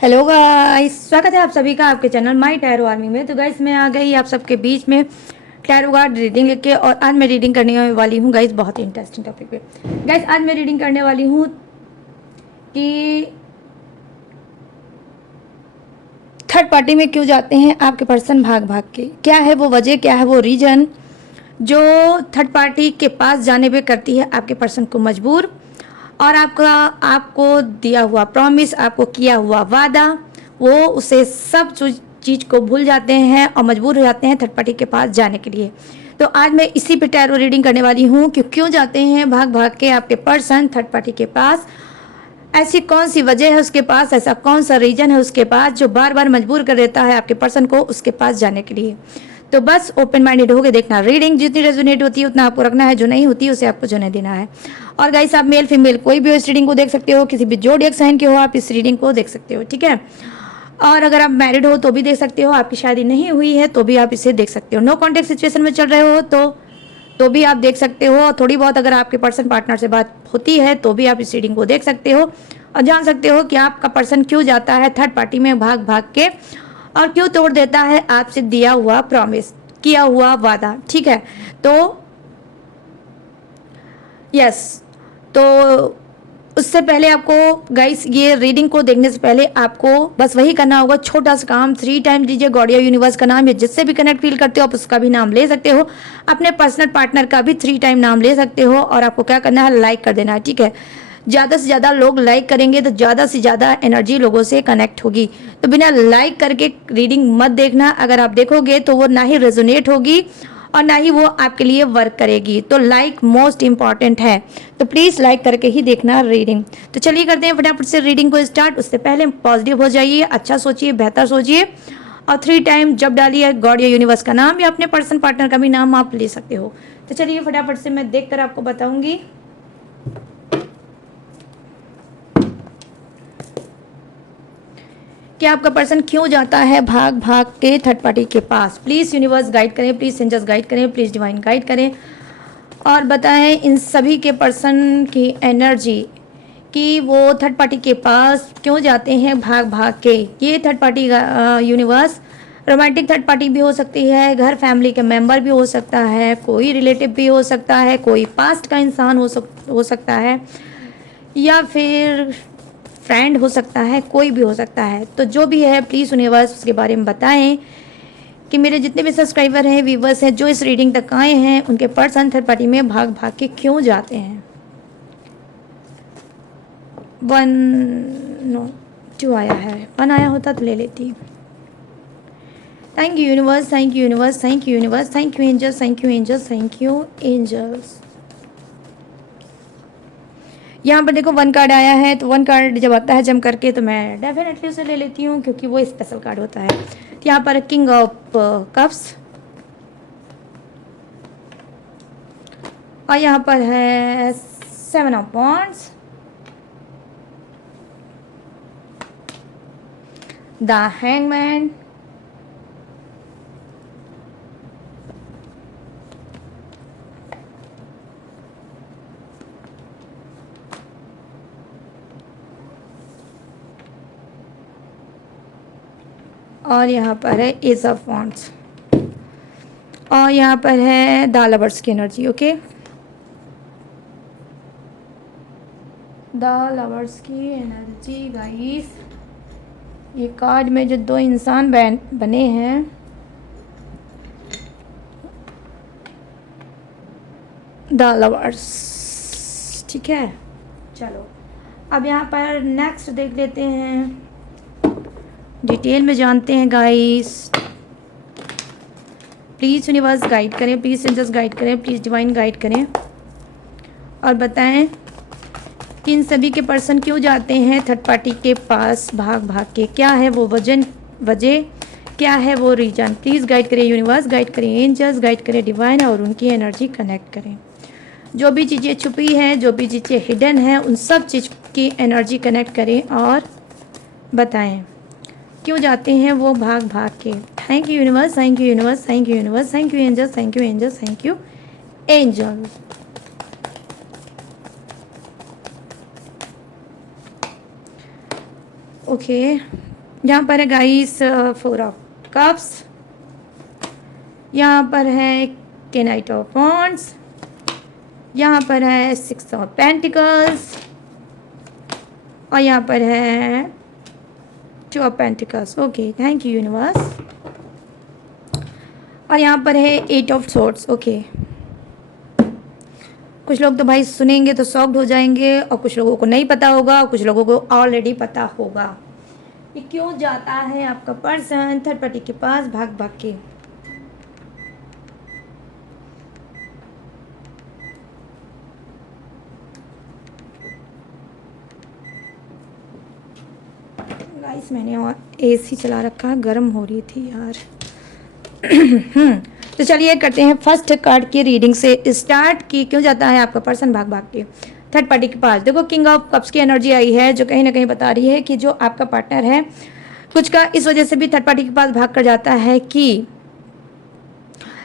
Hello guys, स्वागत है आप सभी का आपके चैनल माई टैरो आर्मी में। तो गाइस मैं आ गई आप सबके बीच में टैरो कार्ड रीडिंग लेके, और आज मैं रीडिंग करने वाली हूँ गाइस बहुत ही इंटरेस्टिंग टॉपिक पे। गाइस आज मैं रीडिंग करने वाली हूँ कि थर्ड पार्टी में क्यों जाते हैं आपके पर्सन भाग भाग के। क्या है वो वजह, क्या है वो रीजन जो थर्ड पार्टी के पास जाने पे करती है आपके पर्सन को मजबूर, और आपको दिया हुआ प्रॉमिस, आपको किया हुआ वादा, वो उसे सब चीज़ को भूल जाते हैं और मजबूर हो जाते हैं थर्ड पार्टी के पास जाने के लिए। तो आज मैं इसी पे टैरो रीडिंग करने वाली हूँ कि क्यों जाते हैं भाग भाग के आपके पर्सन थर्ड पार्टी के पास। ऐसी कौन सी वजह है उसके पास, ऐसा कौन सा रीजन है उसके पास जो बार बार मजबूर कर देता है आपके पर्सन को उसके पास जाने के लिए। तो बस ओपन माइंडेड होकर देखना, रीडिंग जितनी रेजोनेट होती है उतना आपको रखना है, जो नहीं होती है उसे आपको जाने देना है। और गाइस आप मेल फीमेल कोई भी इस रीडिंग को देख सकते हो, किसी भी जोडिएक साइन के हो आप इस रीडिंग को देख सकते हो, ठीक है। और अगर आप मैरिड हो तो भी देख सकते हो, आपकी शादी नहीं हुई है तो भी आप इसे देख सकते हो, नो कॉन्टेक्ट सिचुएशन में चल रहे हो तो भी आप देख सकते हो। और थोड़ी बहुत अगर आपके पर्सन पार्टनर से बात होती है तो भी आप इस रीडिंग को देख सकते हो और जान सकते हो कि आपका पर्सन क्यों जाता है थर्ड पार्टी में भाग भाग के, और क्यों तोड़ देता है आपसे दिया हुआ प्रॉमिस, किया हुआ वादा, ठीक है। तो यस, तो उससे पहले आपको गाइस ये रीडिंग को देखने से पहले आपको बस वही करना होगा, छोटा सा काम, 3 टाइम दीजिए गॉड या यूनिवर्स का नाम, या जिससे भी कनेक्ट फील करते हो आप उसका भी नाम ले सकते हो, अपने पर्सनल पार्टनर का भी 3 टाइम नाम ले सकते हो। और आपको क्या करना है, लाइक कर देना है, ठीक है। ज़्यादा से ज़्यादा लोग लाइक करेंगे तो ज़्यादा से ज़्यादा एनर्जी लोगों से कनेक्ट होगी। तो बिना लाइक करके रीडिंग मत देखना, अगर आप देखोगे तो वो ना ही रेजोनेट होगी और ना ही वो आपके लिए वर्क करेगी। तो लाइक मोस्ट इम्पॉर्टेंट है, तो प्लीज़ लाइक करके ही देखना रीडिंग। तो चलिए करते हैं फटाफट से रीडिंग को स्टार्ट। उससे पहले पॉजिटिव हो जाइए, अच्छा सोचिए, बेहतर सोचिए, और 3 टाइम जब डालिए गॉड या यूनिवर्स का नाम या अपने पर्सन पार्टनर का भी नाम आप ले सकते हो। तो चलिए फटाफट से मैं देखकर आपको बताऊंगी कि आपका पर्सन क्यों जाता है भाग भाग के थर्ड पार्टी के पास। प्लीज़ यूनिवर्स गाइड करें, प्लीज़ एंजल्स गाइड करें, प्लीज़ डिवाइन गाइड करें, और बताएं इन सभी के पर्सन की एनर्जी कि वो थर्ड पार्टी के पास क्यों जाते हैं भाग भाग के। ये third party universe romantic third party भी हो सकती है, घर फैमिली के मेंबर भी हो सकता है, कोई रिलेटिव भी हो सकता है, कोई पास्ट का इंसान हो सकता है, या फिर फ्रेंड हो सकता है, कोई भी हो सकता है। तो जो भी है प्लीज़ यूनिवर्स उसके बारे में बताएं कि मेरे जितने भी सब्सक्राइबर हैं, व्यूवर्स हैं, जो इस रीडिंग तक आए हैं, उनके पर्सन थर्ड पार्टी में भाग भाग के क्यों जाते हैं। 1 नो 2 आया है, 1 आया होता तो ले लेती। Thank you universe, thank you universe, thank you universe, thank you angels, thank you angels, thank you angels. यहाँ पर देखो 1 कार्ड आया है, तो 1 कार्ड जब आता है जम करके तो मैं डेफिनेटली उसे ले लेती हूँ क्योंकि वो स्पेशल कार्ड होता है। तो यहाँ पर किंग ऑफ कप्स, और यहाँ पर है 7 ऑफ वॉन्ड्स, द हैंगमैन, और यहाँ पर है एज ऑफ वॉन्ड्स, और यहाँ पर है द लवर्स की एनर्जी। ओके, द लवर्स की एनर्जी गाइस। ये कार्ड में जो 2 इंसान बने हैं, द लवर्स, ठीक है। चलो अब यहाँ पर नेक्स्ट देख लेते हैं, डिटेल में जानते हैं गाइस। प्लीज़ यूनिवर्स गाइड करें, प्लीज़ एंजल्स गाइड करें, प्लीज़ डिवाइन गाइड करें, और बताएं कि इन सभी के पर्सन क्यों जाते हैं थर्ड पार्टी के पास भाग भाग के। क्या है वो वजह, क्या है वो रीजन। प्लीज़ गाइड करें यूनिवर्स, गाइड करें एंजल्स, गाइड करें डिवाइन, और उनकी एनर्जी कनेक्ट करें। जो भी चीज़ें छुपी हैं, जो भी चीज़ें हिडन हैं, उन सब चीज़ की एनर्जी कनेक्ट करें और बताएं क्यों जाते हैं वो भाग भाग के। Thank you universe, thank you universe, thank you universe, thank you angels, thank you angels, thank you angels. Okay, यहाँ पर है गाइस 4 ऑफ कप्स, यहाँ पर है टेन नाइट ऑफ वॉन्ड्स, यहाँ पर है 6 ऑफ पेंटिकल्स, और यहाँ पर है 2 of pentacles. Okay, thank you universe. और यहाँ पर है 8 ऑफ सोर्ड्स। ओके, कुछ लोग तो भाई सुनेंगे तो शॉक्ड हो जाएंगे, और कुछ लोगों को नहीं पता होगा, और कुछ लोगों को ऑलरेडी पता होगा। ये क्यों जाता है आपका पर्सन थर्ड पार्टी के पास भाग भाग के? गाइस मैंने और एसी चला रखा, गर्म हो रही थी यार। तो चलिए करते हैं फर्स्ट कार्ड की रीडिंग से स्टार्ट की क्यों जाता है आपका पर्सन भाग भाग के थर्ड पार्टी के पास। देखो किंग ऑफ कप्स की एनर्जी आई है, जो कहीं ना कहीं बता रही है कि जो आपका पार्टनर है कुछ का इस वजह से भी थर्ड पार्टी के पास भाग कर जाता है कि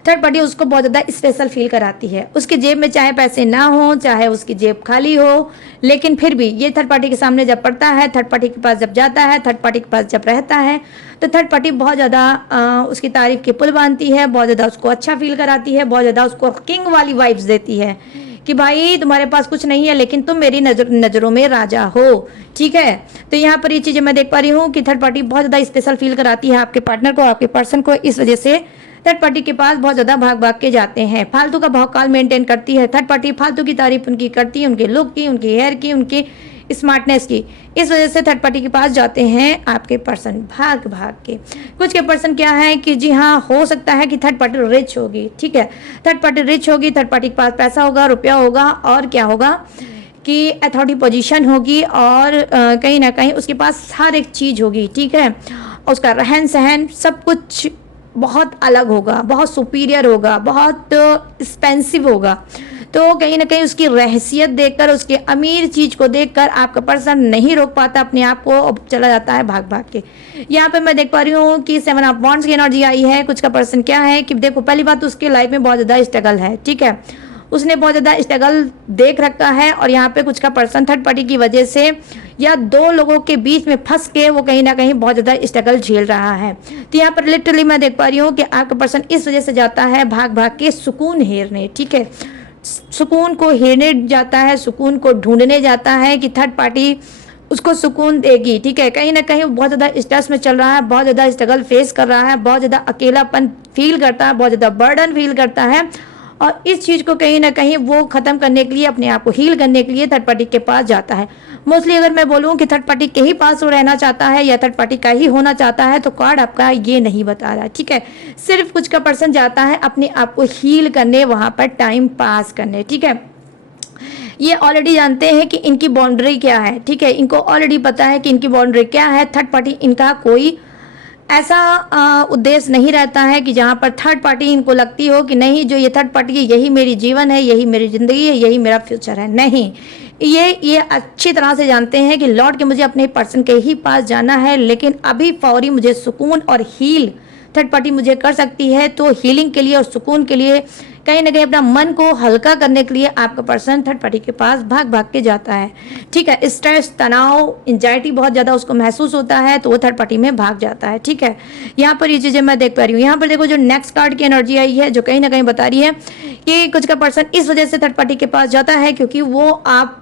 थर्ड पार्टी उसको बहुत ज़्यादा स्पेशल फील कराती है। उसकी जेब में चाहे पैसे ना हो, चाहे उसकी जेब खाली हो, लेकिन फिर भी ये थर्ड पार्टी के सामने जब पड़ता है, थर्ड पार्टी के पास जब जाता है, थर्ड पार्टी के पास जब रहता है, तो थर्ड पार्टी बहुत ज़्यादा उसकी तारीफ के पुल बांधती है, बहुत ज़्यादा उसको अच्छा फील कराती है, बहुत ज़्यादा उसको किंग वाली वाइब्स देती है कि भाई तुम्हारे पास कुछ नहीं है लेकिन तुम मेरी नज़रों में राजा हो। ठीक है, तो यहाँ पर ये चीज़ें मैं देख पा रही हूँ कि थर्ड पार्टी बहुत ज़्यादा स्पेशल फील कराती है आपके पार्टनर को, आपके पर्सन को। इस वजह से थर्ड पार्टी के पास बहुत ज़्यादा भाग भाग के जाते हैं, फालतू का भौकाल मेंटेन करती है थर्ड पार्टी, फालतू की तारीफ उनकी करती है, उनके लुक की, उनकी हेयर की, उनकी स्मार्टनेस की। इस वजह से थर्ड पार्टी के पास जाते हैं आपके पर्सन भाग भाग के। कुछ के पर्सन क्या है कि जी हाँ, हो सकता है कि थर्ड पार्टी रिच होगी। ठीक है, थर्ड पार्टी रिच होगी, थर्ड पार्टी के पास पैसा होगा, रुपया होगा, और क्या होगा कि अथॉरिटी पोजीशन होगी, और कहीं ना कहीं उसके पास हर एक चीज़ होगी। ठीक है, उसका रहन सहन सब कुछ बहुत अलग होगा, बहुत सुपीरियर होगा, बहुत एक्सपेंसिव होगा। तो कहीं ना कहीं उसकी रहसियत देखकर, उसके अमीर चीज़ को देखकर आपका पर्सन नहीं रोक पाता अपने आप को, अब चला जाता है भाग भाग के। यहाँ पे मैं देख पा रही हूँ कि 7 ऑफ वॉन्ड्स की एनर्जी आई है। कुछ का पर्सन क्या है कि देखो, पहली बात तो उसके लाइफ में बहुत ज़्यादा स्ट्रगल है। ठीक है, उसने बहुत ज़्यादा स्ट्रगल देख रखा है, और यहाँ पे कुछ का पर्सन थर्ड पार्टी की वजह से या दो लोगों के बीच में फंस के वो कहीं ना कहीं बहुत ज़्यादा स्ट्रगल झेल रहा है। तो यहाँ पर लिटरली मैं देख पा रही हूँ कि आपका पर्सन इस वजह से जाता है भाग भाग के सुकून हेरने। ठीक है, सुकून को हेरने जाता है, सुकून को ढूंढने जाता है कि थर्ड पार्टी उसको सुकून देगी। ठीक है, कहीं ना कहीं वो बहुत ज़्यादा स्ट्रेस में चल रहा है, बहुत ज़्यादा स्ट्रगल फेस कर रहा है, बहुत ज़्यादा अकेलापन फील करता है, बहुत ज़्यादा बर्डन फील करता है, और इस चीज़ को कहीं ना कहीं वो ख़त्म करने के लिए, अपने आप को हील करने के लिए थर्ड पार्टी के पास जाता है। मोस्टली अगर मैं बोलूँ कि थर्ड पार्टी के ही पास वो रहना चाहता है या थर्ड पार्टी का ही होना चाहता है, तो कार्ड आपका ये नहीं बता रहा है। ठीक है, सिर्फ कुछ का पर्सन जाता है अपने आप को हील करने, वहाँ पर टाइम पास करने। ठीक है, ये ऑलरेडी जानते हैं कि इनकी बाउंड्री क्या है। ठीक है, इनको ऑलरेडी पता है कि इनकी बाउंड्री क्या है। थर्ड पार्टी इनका कोई ऐसा उद्देश्य नहीं रहता है कि जहाँ पर थर्ड पार्टी इनको लगती हो कि नहीं, जो ये थर्ड पार्टी है यही मेरी जीवन है, यही मेरी ज़िंदगी है, यही मेरा फ्यूचर है। नहीं, ये अच्छी तरह से जानते हैं कि लौट के मुझे अपने पर्सन के ही पास जाना है, लेकिन अभी फौरी मुझे सुकून और हील थर्ड पार्टी मुझे कर सकती है। तो हीलिंग के लिए और सुकून के लिए, कहीं ना कहीं अपना मन को हल्का करने के लिए आपका पर्सन थर्ड पार्टी के पास भाग भाग के जाता है। ठीक है, स्ट्रेस, तनाव, एंजाइटी बहुत ज़्यादा उसको महसूस होता है, तो वो थर्ड पार्टी में भाग जाता है। ठीक है, यहाँ पर ये चीज़ें मैं देख पा रही हूँ। यहाँ पर देखो, जो नेक्स्ट कार्ड की एनर्जी आई है, जो कहीं ना कहीं बता रही है कि कुछ का पर्सन इस वजह से थर्ड पार्टी के पास जाता है क्योंकि वो आप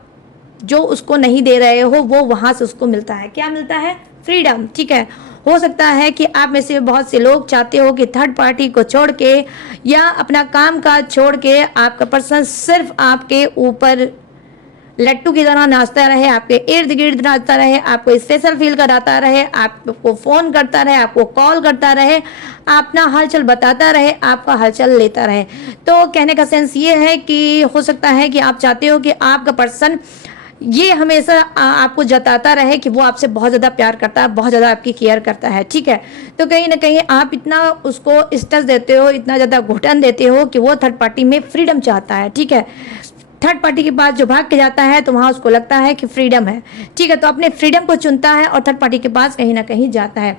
जो उसको नहीं दे रहे हो वो वहाँ से उसको मिलता है। क्या मिलता है? फ्रीडम। ठीक है, हो सकता है कि आप में से बहुत से लोग चाहते हो कि थर्ड पार्टी को छोड़ के या अपना काम काज छोड़ के आपका पर्सन सिर्फ आपके ऊपर लट्टू की तरह नाचता रहे, आपके इर्द गिर्द नाचता रहे, आपको स्पेशल फील कराता रहे, आपको फ़ोन करता रहे, आपको कॉल करता रहे, अपना हालचाल बताता रहे, आपका हालचाल लेता रहे। तो कहने का सेंस ये है कि हो सकता है कि आप चाहते हो कि आपका पर्सन ये हमेशा आपको जताता रहे कि वो आपसे बहुत ज़्यादा प्यार करता है, बहुत ज़्यादा आपकी केयर करता है। ठीक है, तो कहीं ना कहीं आप इतना उसको स्ट्रेस देते हो, इतना ज़्यादा घुटन देते हो कि वो थर्ड पार्टी में फ्रीडम चाहता है। ठीक है, थर्ड पार्टी के पास जो भाग के जाता है तो वहाँ उसको लगता है कि फ्रीडम है। ठीक है, तो अपने फ्रीडम को चुनता है और थर्ड पार्टी के पास कहीं ना कहीं जाता है।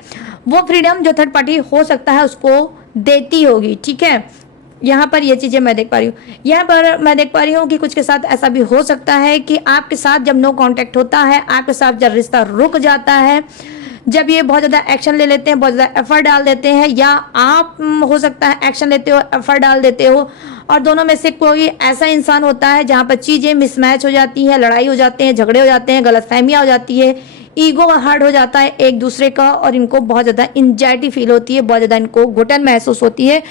वो फ्रीडम जो थर्ड पार्टी हो सकता है उसको देती होगी। ठीक है, यहाँ पर ये चीज़ें मैं देख पा रही हूँ। यहाँ पर मैं देख पा रही हूँ कि कुछ के साथ ऐसा भी हो सकता है कि आपके साथ जब नो कांटेक्ट होता है, आपके साथ जब रिश्ता रुक जाता है, जब ये बहुत ज़्यादा एक्शन ले लेते हैं, बहुत ज़्यादा एफर्ट डाल देते हैं, या आप हो सकता है एक्शन लेते हो, एफर्ट डाल देते हो, और दोनों में से कोई ऐसा इंसान होता है जहाँ पर चीज़ें मिसमैच हो जाती हैं, लड़ाई हो जाते हैं, झगड़े हो जाते हैं, गलतफहमियाँ हो जाती है, ईगो हर्ट हो जाता है एक दूसरे का, और इनको बहुत ज़्यादा इंजाइटी फील होती है, बहुत ज़्यादा इनको घुटन महसूस होती है।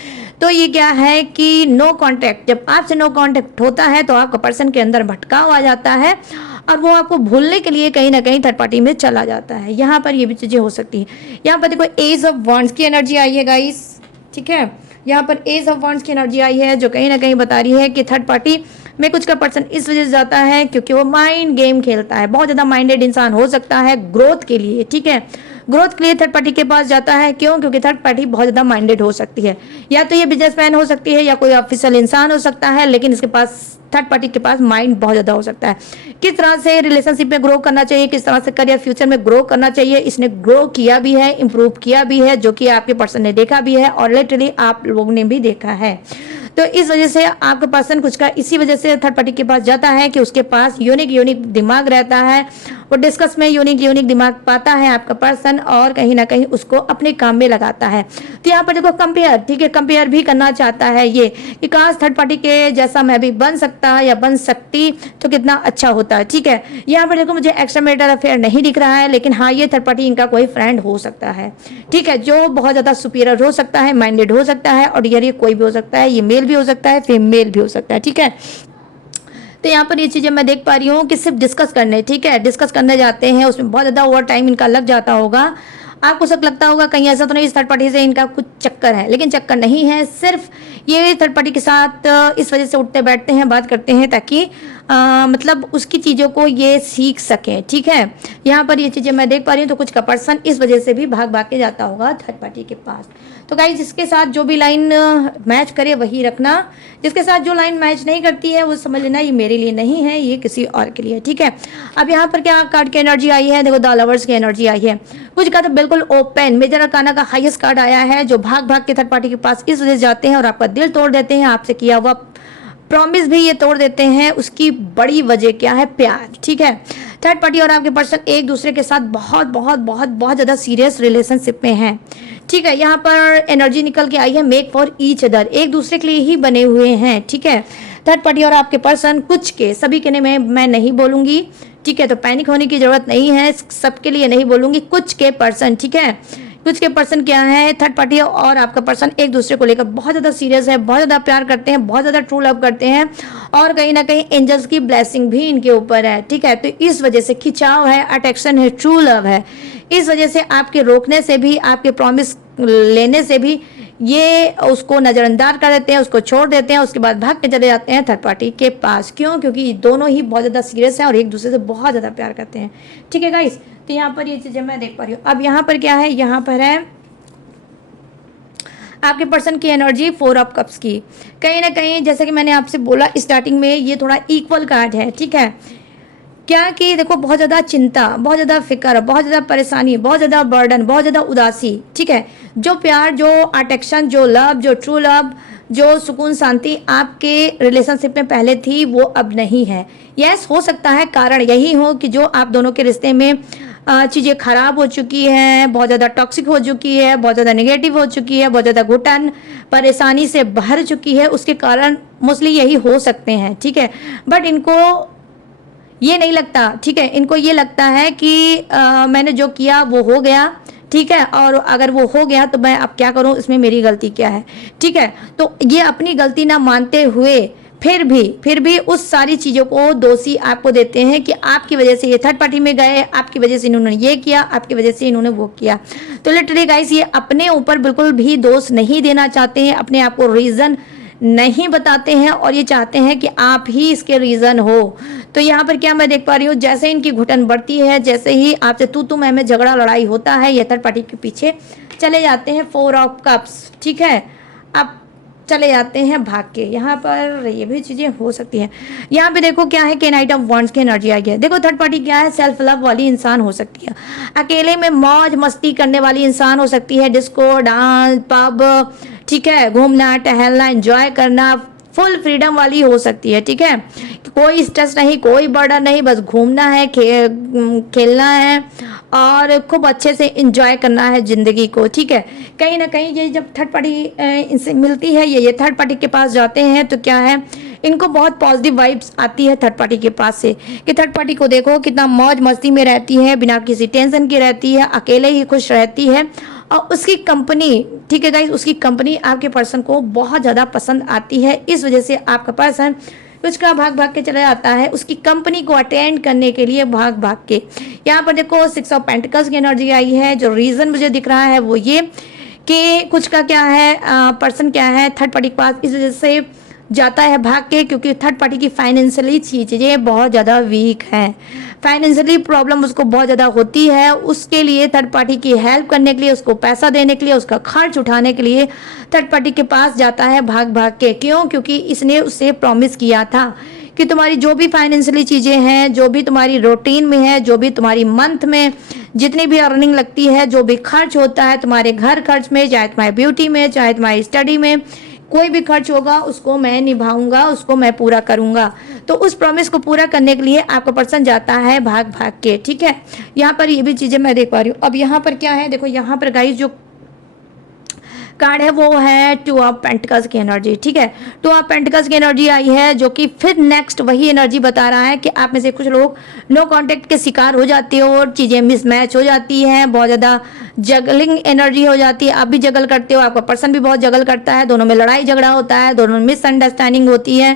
तो ये क्या है कि नो कांटेक्ट, जब आपसे नो कांटेक्ट होता है तो आपका पर्सन के अंदर भटकाव आ जाता है, और वो आपको भूलने के लिए कहीं ना कहीं थर्ड पार्टी में चला जाता है। यहाँ पर ये भी चीज़ें हो सकती हैं। यहाँ पर देखो एज ऑफ वॉन्ड्स की एनर्जी आई है गाइस, ठीक है, यहाँ पर एज ऑफ वॉन्ड्स की एनर्जी आई है, जो कहीं ना कहीं बता रही है कि थर्ड पार्टी में कुछ का पर्सन इस वजह से जाता है क्योंकि वो माइंड गेम खेलता है, बहुत ज़्यादा माइंडेड इंसान हो सकता है ग्रोथ के लिए, ठीक है, ग्रोथ के लिए थर्ड पार्टी के पास जाता है। क्यों? क्योंकि थर्ड पार्टी बहुत ज़्यादा माइंडेड हो सकती है, या तो ये बिजनेसमैन हो सकती है या कोई ऑफिशियल इंसान हो सकता है, लेकिन इसके पास थर्ड पार्टी के पास माइंड बहुत ज़्यादा हो सकता है। किस तरह से रिलेशनशिप में ग्रो करना चाहिए, किस तरह से करियर फ्यूचर में ग्रो करना चाहिए, इसने ग्रो किया भी है, इम्प्रूव किया भी है, जो कि आपके पर्सन ने देखा भी है और लिटरली आप लोगों ने भी देखा है। तो इस वजह से आपका पर्सन कुछ का इसी वजह से थर्ड पार्टी के पास जाता है कि उसके पास यूनिक दिमाग रहता है, वो डिस्कस में यूनिक दिमाग पाता है आपका पर्सन, और कहीं ना कहीं उसको अपने काम में लगाता है। तो यहाँ पर देखो कंपेयर, ठीक है, कंपेयर भी करना चाहता है ये कि काश थर्ड पार्टी के जैसा मैं भी बन सकता या बन सकती तो कितना अच्छा होता है, ठीक है। यहाँ पर देखो मुझे एक्स्ट्रा मैरिटल अफेयर नहीं दिख रहा है, लेकिन हाँ ये थर्ड पार्टी इनका कोई फ्रेंड हो सकता है, ठीक है, जो बहुत ज़्यादा सुपीरियर हो सकता है, माइंडेड हो सकता है, और ये कोई भी हो सकता है, ये मेल भी हो सकता है, फीमेल भी हो सकता है, ठीक है। तो यहाँ पर ये चीज़ें मैं देख पा रही हूँ कि सिर्फ डिस्कस करने, ठीक है, डिस्कस करने जाते हैं, उसमें बहुत ज़्यादा ओवर टाइम इनका लग जाता होगा। आपको सब लगता होगा कहीं ऐसा तो नहीं इस थर्ड पार्टी से इनका कुछ चक्कर है, लेकिन चक्कर नहीं है, सिर्फ ये थर्ड पार्टी के साथ इस वजह से उठते बैठते हैं, बात करते हैं ताकि मतलब उसकी चीज़ों को ये सीख सकें, ठीक है। यहाँ पर ये चीज़ें मैं देख पा रही हूँ। तो कुछ का पर्सन इस वजह से भी भाग भाग के जाता होगा थर्ड पार्टी के पास। तो गाइस जिसके साथ जो भी लाइन मैच करे वही रखना, जिसके साथ जो लाइन मैच नहीं करती है वो समझ लेना ये मेरे लिए नहीं है, ये किसी और के लिए, ठीक है। अब यहाँ पर क्या कार्ड की एनर्जी आई है, देखो द लवर्स की एनर्जी आई है। कुछ का तो बिल्कुल ओपन मेजर अरकाना का हाईएस्ट कार्ड आया है, जो भाग भाग के थर्ड पार्टी के पास इस वजह से जाते हैं और आपका दिल तोड़ देते हैं, आपसे किया हुआ प्रॉमिस भी ये तोड़ देते हैं। उसकी बड़ी वजह क्या है? प्यार, ठीक है। थर्ड पार्टी और आपके पर्सन एक दूसरे के साथ बहुत बहुत बहुत बहुत ज़्यादा सीरियस रिलेशनशिप में हैं, ठीक है। यहाँ पर एनर्जी निकल के आई है मेक फॉर ईच अदर, एक दूसरे के लिए ही बने हुए हैं, ठीक है। थर्ड पार्टी और आपके पर्सन, कुछ के, सभी के लिए मैं नहीं बोलूँगी, ठीक है, तो पैनिक होने की ज़रूरत नहीं है, सबके लिए नहीं बोलूँगी, कुछ के पर्सन, ठीक है। कुछ के पर्सन क्या है, थर्ड पार्टी और आपका पर्सन एक दूसरे को लेकर बहुत ज़्यादा सीरियस है, बहुत ज़्यादा प्यार करते हैं, बहुत ज़्यादा ट्रू लव करते हैं, और कहीं ना कहीं एंजल्स की ब्लेसिंग भी इनके ऊपर है, ठीक है। तो इस वजह से खिंचाव है, अट्रैक्शन है, ट्रू लव है। इस वजह से आपके रोकने से भी, आपके प्रॉमिस लेने से भी ये उसको नज़रअंदाज कर देते हैं, उसको छोड़ देते हैं, उसके बाद भाग के चले जाते हैं थर्ड पार्टी के पास। क्यों? क्योंकि दोनों ही बहुत ज़्यादा सीरियस हैं और एक दूसरे से बहुत ज़्यादा प्यार करते हैं, ठीक है गाइस। तो यहाँ पर ये चीज़ें मैं देख पा रही हूँ। अब यहाँ पर क्या है, यहाँ पर है आपके पर्सन की एनर्जी 4 ऑफ कप्स की। कहीं ना कहीं जैसे कि मैंने आपसे बोला स्टार्टिंग में, ये थोड़ा इक्वल कार्ड है, ठीक है। क्या कि देखो बहुत ज़्यादा चिंता, बहुत ज़्यादा फिक्र, बहुत ज़्यादा परेशानी, बहुत ज़्यादा बर्डन, बहुत ज़्यादा उदासी, ठीक है। जो प्यार, जो अट्रैक्शन, जो लव, जो ट्रू लव, जो सुकून शांति आपके रिलेशनशिप में पहले थी वो अब नहीं है। यस, हो सकता है कारण यही हो कि जो आप दोनों के रिश्ते में चीज़ें खराब हो चुकी हैं, बहुत ज़्यादा टॉक्सिक हो चुकी है, बहुत ज़्यादा नेगेटिव हो चुकी है, बहुत ज़्यादा घुटन परेशानी से भर चुकी है, उसके कारण मोस्टली यही हो सकते हैं, ठीक है। बट इनको ये नहीं लगता, ठीक है, इनको ये लगता है कि मैंने जो किया वो हो गया, ठीक है, और अगर वो हो गया तो मैं अब क्या करूं, इसमें मेरी गलती क्या है, ठीक है। तो ये अपनी गलती ना मानते हुए फिर भी उस सारी चीज़ों को दोषी आपको देते हैं कि आपकी वजह से ये थर्ड पार्टी में गए, आपकी वजह से इन्होंने ये किया, आपकी वजह से इन्होंने वो किया। तो लिटरली गाइस ये अपने ऊपर बिल्कुल भी दोष नहीं देना चाहते हैं, अपने आप को रीज़न नहीं बताते हैं और ये चाहते हैं कि आप ही इसके रीज़न हो। तो यहाँ पर क्या मैं देख पा रही हूँ, जैसे इनकी घुटन बढ़ती है, जैसे ही आपसे तू मैं में झगड़ा लड़ाई होता है, ये थर्ड पार्टी के पीछे चले जाते हैं 4 ऑफ कप्स, ठीक है। अब चले जाते हैं भाग के। यहाँ पर ये भी चीज़ें हो सकती हैं। यहाँ पे देखो क्या है कि नाइट ऑफ वॉन्ड्स की एनर्जी आ गया है। देखो थर्ड पार्टी क्या है, सेल्फ लव वाली इंसान हो सकती है, अकेले में मौज मस्ती करने वाली इंसान हो सकती है, डिस्को, डांस, पब, ठीक है, घूमना टहलना एंजॉय करना, फुल फ्रीडम वाली हो सकती है, ठीक है। कोई स्ट्रेस नहीं, कोई बर्डन नहीं, बस घूमना है, खेलना है और खूब अच्छे से एंजॉय करना है ज़िंदगी को, ठीक है। कहीं ना कहीं ये जब थर्ड पार्टी इनसे मिलती है, ये थर्ड पार्टी के पास जाते हैं तो क्या है, इनको बहुत पॉजिटिव वाइब्स आती है थर्ड पार्टी के पास से, कि थर्ड पार्टी को देखो कितना मौज मस्ती में रहती है, बिना किसी टेंशन की रहती है, अकेले ही खुश रहती है और उसकी कंपनी, ठीक है गाइस, उसकी कंपनी आपके पर्सन को बहुत ज़्यादा पसंद आती है। इस वजह से आपका पर्सन उसका भाग भाग के चला जाता है उसकी कंपनी को अटेंड करने के लिए, भाग भाग के। यहाँ पर देखो 6 ऑफ पेंटिकल्स की एनर्जी आई है। जो रीज़न मुझे दिख रहा है वो ये कि कुछ का क्या है, पर्सन क्या है थर्ड पार्टी के पास इस वजह से जाता है भाग के, क्योंकि थर्ड पार्टी की फाइनेंशियली चीज़ें बहुत ज़्यादा वीक हैं, फाइनेंशियली प्रॉब्लम उसको बहुत ज़्यादा होती है। उसके लिए थर्ड पार्टी की हेल्प करने के लिए, उसको पैसा देने के लिए, उसका खर्च उठाने के लिए थर्ड पार्टी के पास जाता है भाग भाग के। क्यों? क्योंकि इसने उससे प्रॉमिस किया था कि तुम्हारी जो भी फाइनेंशियली चीज़ें हैं, जो भी तुम्हारी रूटीन में है, जो भी तुम्हारी मंथ में जितनी भी अर्निंग लगती है, जो भी खर्च होता है तुम्हारे घर खर्च में, चाहे तुम्हारी ब्यूटी में, चाहे तुम्हारी स्टडी में, कोई भी खर्च होगा उसको मैं निभाऊंगा, उसको मैं पूरा करूंगा। तो उस प्रॉमिस को पूरा करने के लिए आपका पर्सन जाता है भाग भाग के, ठीक है। यहाँ पर ये भी चीज़ें मैं देख पा रही हूँ। अब यहाँ पर क्या है, देखो यहाँ पर गाइस जो कार्ड है वो है 2 ऑफ पेंटिकल्स की एनर्जी, ठीक है। 2 ऑफ पेंटिकल्स की एनर्जी आई है, जो कि फिर नेक्स्ट वही एनर्जी बता रहा है कि आप में से कुछ लोग नो कांटेक्ट के शिकार हो जाते हो और चीज़ें मिसमैच हो जाती हैं, बहुत ज़्यादा जगलिंग एनर्जी हो जाती है। आप भी जगल करते हो, आपका पर्सन भी बहुत जगल करता है, दोनों में लड़ाई झगड़ा होता है, दोनों में मिसअंडरस्टैंडिंग होती है।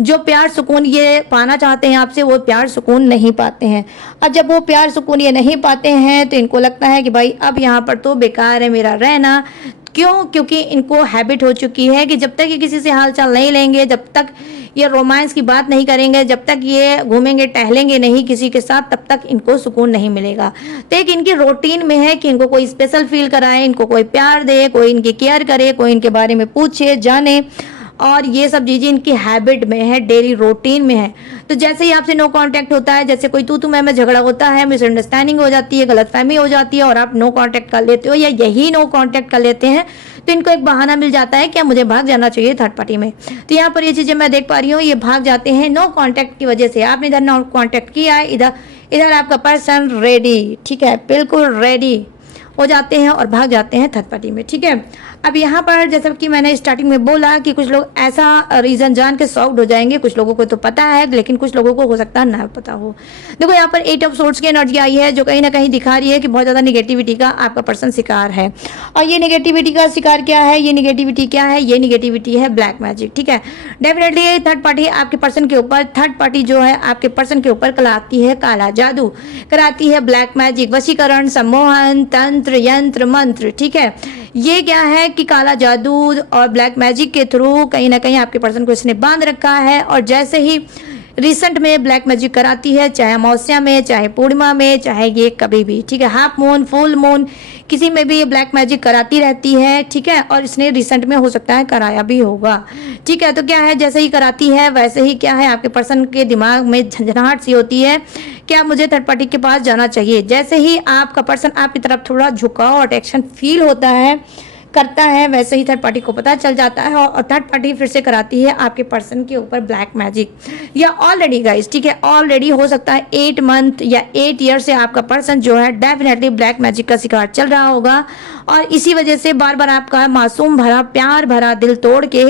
जो प्यार सुकून ये पाना चाहते हैं आपसे, वो प्यार सुकून नहीं पाते हैं। और जब वो प्यार सुकून ये नहीं पाते हैं तो इनको लगता है कि भाई अब यहाँ पर तो बेकार है मेरा रहना। क्यों? क्योंकि इनको हैबिट हो चुकी है कि जब तक ये किसी से हालचाल नहीं लेंगे, जब तक ये रोमांस की बात नहीं करेंगे, जब तक ये घूमेंगे टहलेंगे नहीं किसी के साथ, तब तक इनको सुकून नहीं मिलेगा। तो एक इनकी रूटीन में है कि इनको कोई स्पेशल फील कराए, इनको कोई प्यार दे, कोई इनकी केयर करे, कोई इनके बारे में पूछे जाने, और ये सब चीज़ें इनकी हैबिट में है, डेली रूटीन में है। तो जैसे ही आपसे नो कांटेक्ट होता है, जैसे कोई तू मैं झगड़ा होता है, मिसअंडरस्टैंडिंग हो जाती है, गलतफहमी हो जाती है और आप नो कांटेक्ट कर लेते हो या यही नो कांटेक्ट कर लेते हैं, तो इनको एक बहाना मिल जाता है कि मुझे भाग जाना चाहिए थर्ड पार्टी में। तो यहाँ पर ये चीज़ें मैं देख पा रही हूँ, ये भाग जाते हैं नो कांटेक्ट की वजह से। आपने इधर नो कांटेक्ट किया है, इधर आपका पर्सन रेडी, ठीक है, बिल्कुल रेडी हो जाते हैं और भाग जाते हैं थर्ड पार्टी में, ठीक है। अब यहाँ पर जैसा कि मैंने स्टार्टिंग में बोला कि कुछ लोग ऐसा रीज़न जान के शॉक्ड हो जाएंगे, कुछ लोगों को तो पता है लेकिन कुछ लोगों को हो सकता है ना पता हो। देखो यहाँ पर 8 ऑफ सोर्ड्स की एनर्जी आई है, जो कहीं ना कहीं दिखा रही है कि बहुत ज़्यादा निगेटिविटी का आपका पर्सन शिकार है। और ये निगेटिविटी का शिकार क्या है, ये निगेटिविटी क्या है, ये निगेटिविटी है ब्लैक मैजिक, ठीक है। डेफिनेटली थर्ड पार्टी आपके पर्सन के ऊपर, थर्ड पार्टी जो है आपके पर्सन के ऊपर कराती है काला जादू, कराती है ब्लैक मैजिक, वशीकरण, सम्मोहन, तंत्र, यंत्र, मंत्र, ठीक है। ये क्या है कि काला जादू और ब्लैक मैजिक के थ्रू कहीं ना कहीं आपके पर्सन को इसने बांध रखा है। और जैसे ही रिसेंट में ब्लैक मैजिक कराती है, चाहे अमावस्या में, चाहे पूर्णिमा में, चाहे ये कभी भी, ठीक है, हाफ मून, फुल मून, किसी में भी ये ब्लैक मैजिक कराती रहती है, ठीक है। और इसने रिसेंट में हो सकता है कराया भी होगा, ठीक है। तो क्या है, जैसे ही कराती है वैसे ही क्या है आपके पर्सन के दिमाग में झंझनाहट सी होती है क्या मुझे थर्ड पार्टी के पास जाना चाहिए। जैसे ही आपका पर्सन आपकी तरफ थोड़ा झुकाव, अट्रैक्शन फील होता है, करता है, वैसे ही थर्ड पार्टी को पता चल जाता है और थर्ड पार्टी फिर से कराती है आपके पर्सन के ऊपर ब्लैक मैजिक। या ऑलरेडी गाइस, ठीक है, ऑलरेडी हो सकता है 8 मंथ या 8 ईयर से आपका पर्सन जो है डेफिनेटली ब्लैक मैजिक का शिकार चल रहा होगा। और इसी वजह से बार बार आपका मासूम भरा, प्यार भरा दिल तोड़ के,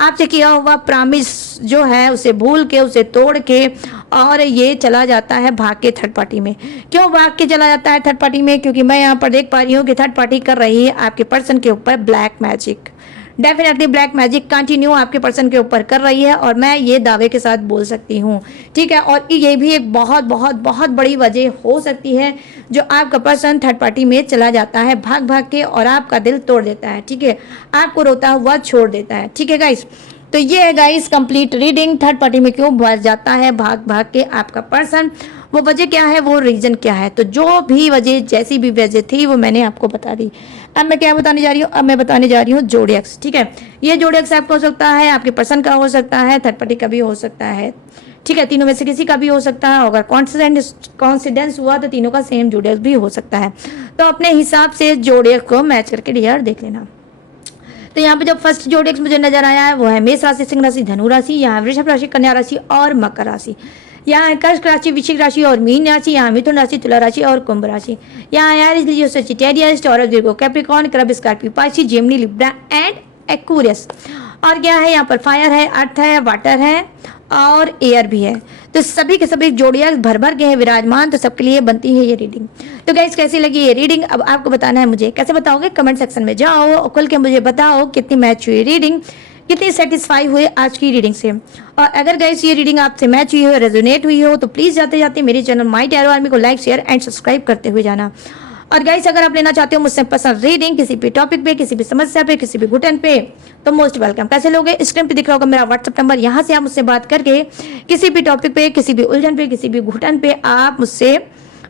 आपसे किया हुआ प्रॉमिस जो है उसे भूल के, उसे तोड़ के, और ये चला जाता है भाग के थर्ड पार्टी में। क्यों भाग के चला जाता है थर्ड पार्टी में? क्योंकि मैं यहाँ पर देख पा रही हूँ कि थर्ड पार्टी कर रही है आपके पर्सन के ऊपर black magic. Definitely black magic continue आपके पर्सन के ऊपर कर रही है और मैं ये दावे के साथ बोल सकती हूँ, ठीक है। और ये भी एक बहुत बहुत बहुत बड़ी वजह हो सकती है जो आपका पर्सन थर्ड पार्टी में चला जाता है भाग भाग के और आपका दिल तोड़ देता है, ठीक है, आपको रोता हुआ छोड़ देता है, ठीक है गाइस। तो ये है guys complete reading, third party में क्यों भाग जाता है भाग भाग के आपका पर्सन, वो वजह क्या है, वो रीजन क्या है। तो जो भी वजह, जैसी भी वजह थी वो मैंने आपको बता दी। अब मैं क्या बताने जा रही हूँ, अब मैं बताने जा रही हूँ जोडियक्स, ठीक है। ये जोडियक्स आपका हो सकता है, आपके पर्सन का हो सकता है, थर्ड पार्टी का भी हो सकता है, ठीक है, तीनों में से किसी का भी हो सकता है। अगर कॉन्सिडेंस हुआ तो तीनों का सेम जोडियक्स भी हो सकता है। तो अपने हिसाब से जोडियक्स को मैच करके डियर देख लेना। तो यहाँ पे जो फर्स्ट जोडेक्स मुझे नजर आया है वो है मेष राशि, सिंह राशि, धनु राशि, यहाँ वृषभ राशि, कन्या राशि और मकर राशि। यहाँ है कर्क राशि, वृश्चिक राशि और मीन राशि, यहाँ मिथुन राशि, तुला राशि और कुंभ राशि। यहाँ है Aries, Leo, Sagittarius, Taurus, Virgo, Capricorn, crab, Scorpio, Pisces, Gemini, Libra and Aquarius. और क्या है यहाँ पर फायर है, अर्थ है, वाटर है और एयर भी है। तो सभी के सभी जोड़िया भर भर के हैं विराजमान, तो सबके लिए बनती है ये रीडिंग। तो गाइस कैसी लगी ये रीडिंग अब आपको बताना है मुझे। कैसे बताओगे? कमेंट सेक्शन में जाओ और खुल के मुझे बताओ कितनी मैच हुई रीडिंग, कितनी सेटिस्फाई हुए आज की रीडिंग से। और अगर गाइस ये रीडिंग आपसे मैच हुई हो, रेजोनेट हुई हो, तो प्लीज जाते जाते मेरे चैनल माय टैरो आर्मी को लाइक, शेयर एंड सब्सक्राइब करते हुए जाना। और गाइस अगर आप लेना चाहते हो मुझसे पर्सनल रीडिंग किसी भी टॉपिक पे, किसी भी समस्या पे, किसी भी घुटन पे, तो मोस्ट वेलकम। कैसे लोगे? स्क्रीन पे दिख रहा होगा मेरा व्हाट्सएप नंबर, यहाँ से आप मुझसे बात करके किसी भी टॉपिक पे, किसी भी उलझन पे, किसी भी घुटन पे आप मुझसे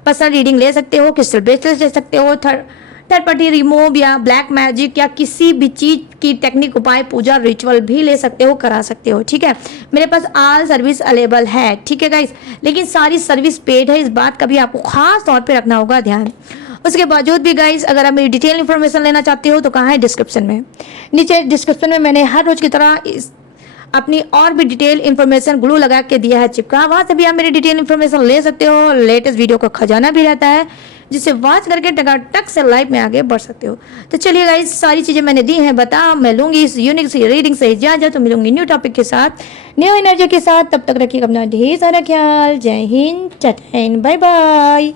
पर्सनल रीडिंग ले सकते हो, क्रिस्टल ब्रेसलेट ले सकते हो, थर्ड पार्टी रिमूव या ब्लैक मैजिक या किसी भी चीज की टेक्निक, उपाय, पूजा, रिचुअल भी ले सकते हो, करा सकते हो। ठीक है, मेरे पास ऑल सर्विस अवेलेबल है। ठीक है गाइस, लेकिन सारी सर्विस पेड है, इस बात का भी आपको खास तौर पे रखना होगा ध्यान। उसके बावजूद भी गाइस अगर आप मेरी डिटेल इन्फॉर्मेशन लेना चाहते हो तो कहाँ है? डिस्क्रिप्शन में। नीचे डिस्क्रिप्शन में मैंने हर रोज की तरह अपनी और भी डिटेल इन्फॉर्मेशन ग्लू लगा के दिया है चिपका, वहां से भी आप मेरी डिटेल इन्फॉर्मेशन ले सकते हो। लेटेस्ट वीडियो का खजाना भी रहता है जिसे वॉच करके टकाटक से लाइव में आगे बढ़ सकते हो। तो चलिए गाइस सारी चीजें मैंने दी हैं, बता मैं लूंगी इस यूनिक सी रीडिंग से इजाजत। तो मिलूंगी न्यू टॉपिक के साथ, न्यू एनर्जी के साथ। तब तक रखिएगा अपना ढेर सारा ख्याल। जय हिंद, जय हिंद, बाय बाय।